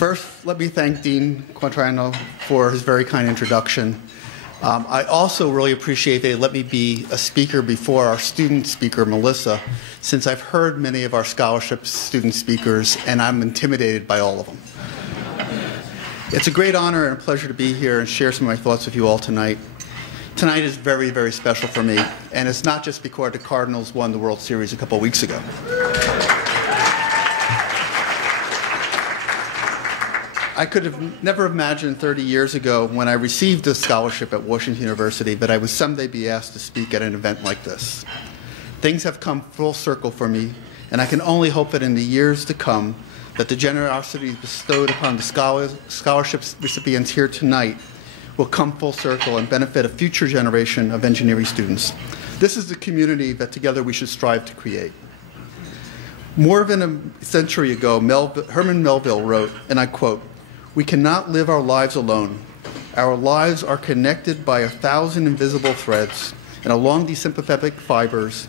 First, let me thank Dean Quatrano for his very kind introduction. I also really appreciate they let me be a speaker before our student speaker, Melissa, since I've heard many of our scholarship student speakers, and I'm intimidated by all of them. It's a great honor and a pleasure to be here and share some of my thoughts with you all tonight. Tonight is very, very special for me, and it's not just because the Cardinals won the World Series a couple of weeks ago. I could have never imagined 30 years ago when I received a scholarship at Washington University that I would someday be asked to speak at an event like this. Things have come full circle for me, and I can only hope that in the years to come that the generosity bestowed upon the scholarship recipients here tonight will come full circle and benefit a future generation of engineering students. This is the community that together we should strive to create. More than a century ago, Herman Melville wrote, and I quote, "We cannot live our lives alone. Our lives are connected by 1,000 invisible threads, and along these sympathetic fibers,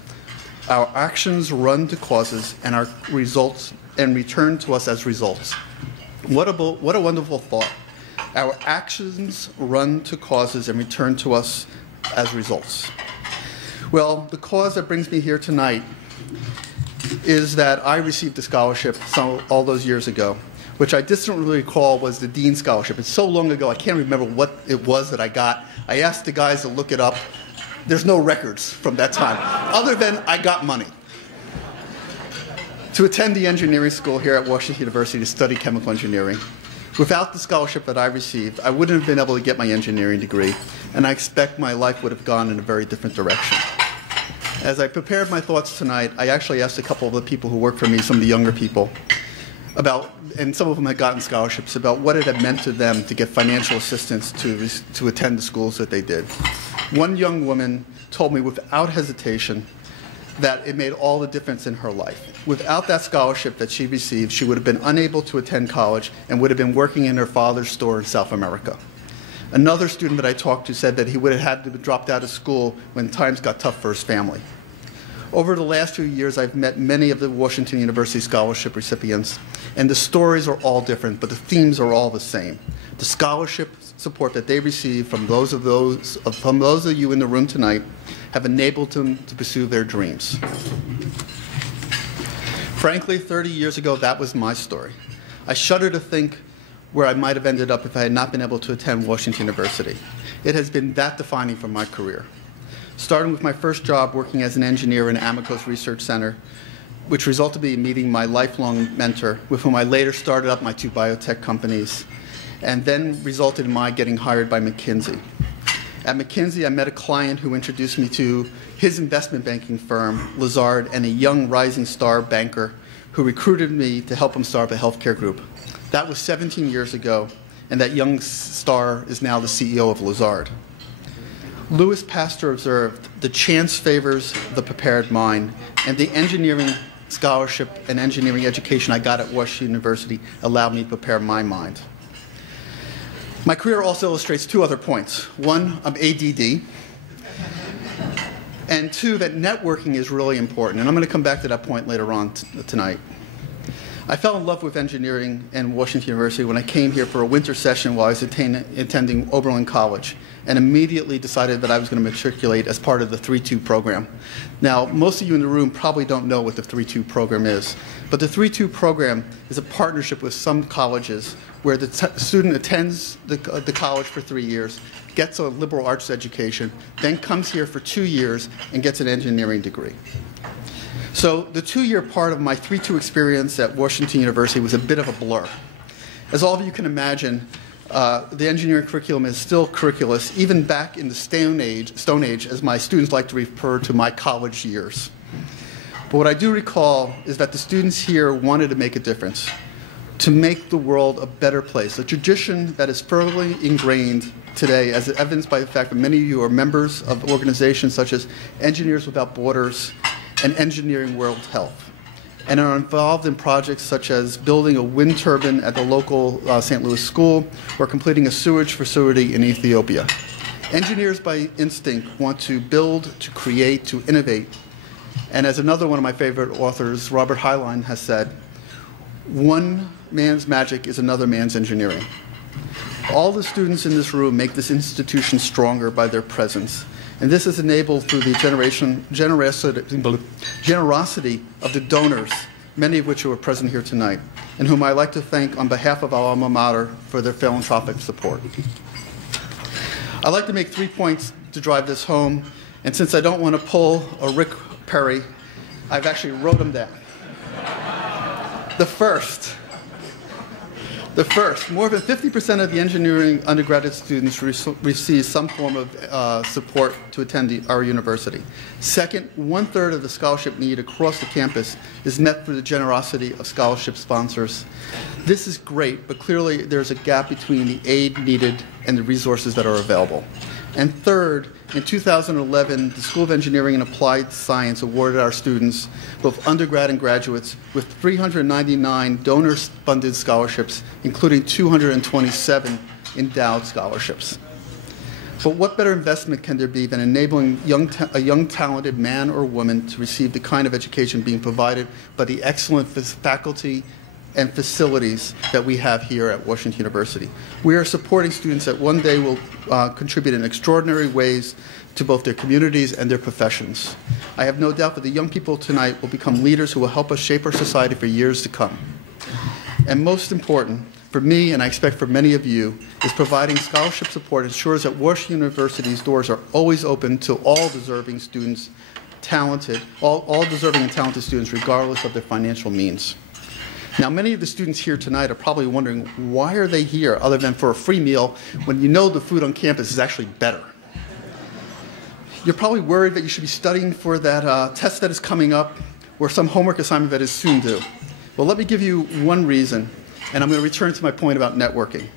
our actions run to causes and our results and return to us as results." What a wonderful thought. Our actions run to causes and return to us as results. Well, the cause that brings me here tonight is that I received a scholarship all those years ago, which I distantly recall was the Dean Scholarship. It's so long ago, I can't remember what it was that I got. I asked the guys to look it up. There's no records from that time, other than I got money to attend the engineering school here at Washington University to study chemical engineering. Without the scholarship that I received, I wouldn't have been able to get my engineering degree, and I expect my life would have gone in a very different direction. As I prepared my thoughts tonight, I actually asked a couple of the people who work for me, some of the younger people, and some of them had gotten scholarships, about what it had meant to them to get financial assistance to attend the schools that they did. One young woman told me without hesitation that it made all the difference in her life. Without that scholarship that she received, she would have been unable to attend college and would have been working in her father's store in South America. Another student that I talked to said that he would have had to have dropped out of school when times got tough for his family. Over the last few years, I've met many of the Washington University scholarship recipients, and the stories are all different, but the themes are all the same. The scholarship support that they receive from those of you in the room tonight have enabled them to pursue their dreams. Frankly, 30 years ago, that was my story. I shudder to think where I might have ended up if I had not been able to attend Washington University. It has been that defining for my career. Starting with my first job working as an engineer in Amicos Research Center, which resulted in me meeting my lifelong mentor, with whom I later started up my 2 biotech companies, and then resulted in my getting hired by McKinsey. At McKinsey, I met a client who introduced me to his investment banking firm, Lazard, and a young rising star banker who recruited me to help him start a healthcare group. That was 17 years ago, and that young star is now the CEO of Lazard. Louis Pasteur observed, "The chance favors the prepared mind," and the engineering scholarship and engineering education I got at WashU University allowed me to prepare my mind. My career also illustrates 2 other points. One, I'm ADD, and 2, that networking is really important, and I'm going to come back to that point later on tonight. I fell in love with engineering and Washington University when I came here for a winter session while I was attending Oberlin College, and immediately decided that I was going to matriculate as part of the 3-2 program. Now, most of you in the room probably don't know what the 3-2 program is, but the 3-2 program is a partnership with some colleges where the student attends the college for 3 years, gets a liberal arts education, then comes here for 2 years and gets an engineering degree. So the 2-year part of my 3-2 experience at Washington University was a bit of a blur. As all of you can imagine, the engineering curriculum is still curriculous, even back in the Stone Age, as my students like to refer to my college years. But what I do recall is that the students here wanted to make a difference, to make the world a better place, a tradition that is firmly ingrained today, as evidenced by the fact that many of you are members of organizations such as Engineers Without Borders and Engineering World Health, and are involved in projects such as building a wind turbine at the local St. Louis school or completing a sewage facility in Ethiopia. Engineers by instinct want to build, to create, to innovate. And as another one of my favorite authors, Robert Heinlein, has said, one man's magic is another man's engineering. All the students in this room make this institution stronger by their presence. And this is enabled through the generosity of the donors, many of which are present here tonight, and whom I'd like to thank on behalf of our alma mater for their philanthropic support. I'd like to make 3 points to drive this home, and since I don't want to pull a Rick Perry, I've actually wrote them down. The first, more than 50% of the engineering undergraduate students receive some form of support to attend our university. Second, 1/3 of the scholarship need across the campus is met through the generosity of scholarship sponsors. This is great, but clearly there's a gap between the aid needed and the resources that are available. And third, in 2011, the School of Engineering and Applied Science awarded our students, both undergrad and graduates, with 399 donor-funded scholarships, including 227 endowed scholarships. But what better investment can there be than enabling a young talented man or woman to receive the kind of education being provided by the excellent faculty and facilities that we have here at Washington University. We are supporting students that one day will contribute in extraordinary ways to both their communities and their professions. I have no doubt that the young people tonight will become leaders who will help us shape our society for years to come. And most important, for me, and I expect for many of you, is providing scholarship support ensures that Washington University's doors are always open to all deserving students, all deserving and talented students, regardless of their financial means. Now, many of the students here tonight are probably wondering, why are they here other than for a free meal when you know the food on campus is actually better? You're probably worried that you should be studying for that test that is coming up or some homework assignment that is soon due. Well, let me give you one reason, and I'm going to return to my point about networking.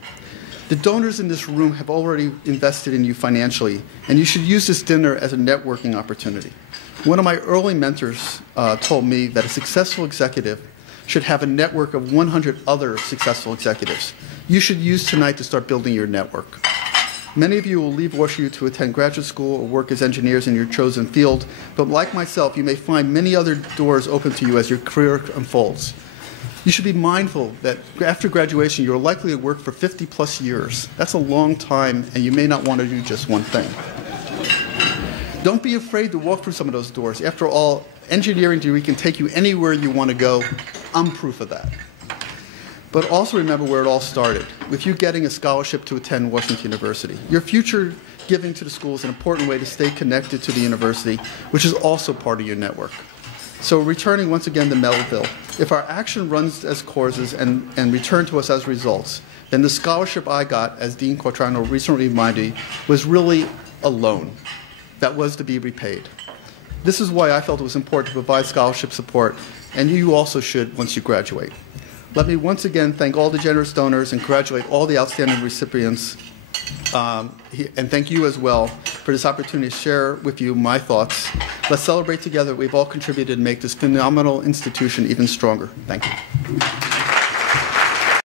The donors in this room have already invested in you financially, and you should use this dinner as a networking opportunity. One of my early mentors told me that a successful executive should have a network of 100 other successful executives. You should use tonight to start building your network. Many of you will leave WashU to attend graduate school or work as engineers in your chosen field, but like myself, you may find many other doors open to you as your career unfolds. You should be mindful that after graduation, you're likely to work for 50+ years. That's a long time, and you may not want to do just one thing. Don't be afraid to walk through some of those doors. After all, engineering degree can take you anywhere you want to go. I'm proof of that. But also remember where it all started, with you getting a scholarship to attend Washington University. Your future giving to the school is an important way to stay connected to the university, which is also part of your network. So returning once again to Melville, if our action runs as courses and return to us as results, then the scholarship I got, as Dean Quattrano recently reminded me, was really a loan that was to be repaid. This is why I felt it was important to provide scholarship support, and you also should once you graduate. Let me once again thank all the generous donors and congratulate all the outstanding recipients, and thank you as well for this opportunity to share with you my thoughts. Let's celebrate together. We've all contributed to make this phenomenal institution even stronger. Thank you.